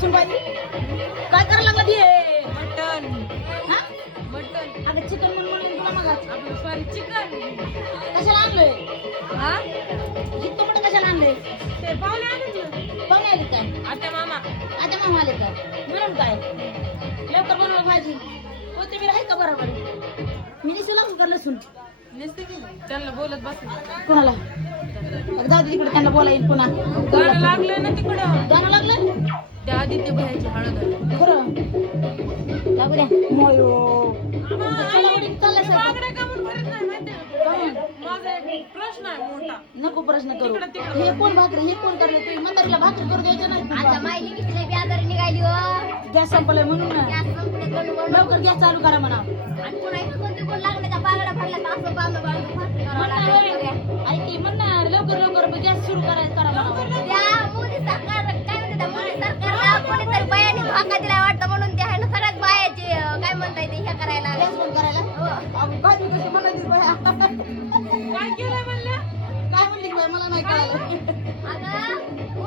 सुनबाई काय करायला लागला ती मटन हा मटन अगं चिकन म्हणून तुला मग आपलं सॉरी चिकन कशाला आणलंय हा इतकं मोठं कशाला आणलंय ते पाहुणे आले ना पाहुणे आले काय आता मामा आता मामा आले का म्हणून काय लवकर बनवा भाजी कोथिंबीर आहे का बरोबर मी निसू लागू का लसूण नसते की त्यांना बोलत बस कोणाला अगं जाऊ दे तिकडे त्यांना बोला येईल पुन्हा गाणं लागलं ना तिकडं गाणं लागलं त्या आदित्य भयाची हळद आहे. खरं लागू द्या मोयो चला उडी चालला सर बागड्या का म्हणून भरत नाही माहितीये का? काहून? माझा एक प्रश्न आहे मोठा नको प्रश्न करू तिकडं, तिकडं. हे कोण भाकरी हे कोण करले तुम्ही म्हातारीला भाकरी करू द्यायच्या नाही आता माहिती किती व्याजारी निघाली हो गॅस संपलाय म्हणून ना गॅस संपले कोण लवकर गॅस चालू करा म्हणा आणि पुन्हा इथं कोणते कोण लागण्याच्या बागड्या भरल्या तर असं बांधलं बांधलं फास्ट करावं म्हणणार लागलं. होय. ऐक की म्हणणार लवकर लवकर गॅस सुरू करायचं करा म्हणा त्या मोदी सरकार काय म्हणते त्या मोदी सरकारला कोणीतरी बायाने धोका दिला वाटतं म्हणून त्या ह्यानं सगळ्यात बायाची काय म्हणता येते हे करायला गॅस बंद करायला हो. अहो, भाजी कशी म्हणायची बाया काय केलंय म्हणल्या काय म्हणली बाई मला नाही कळालं अगं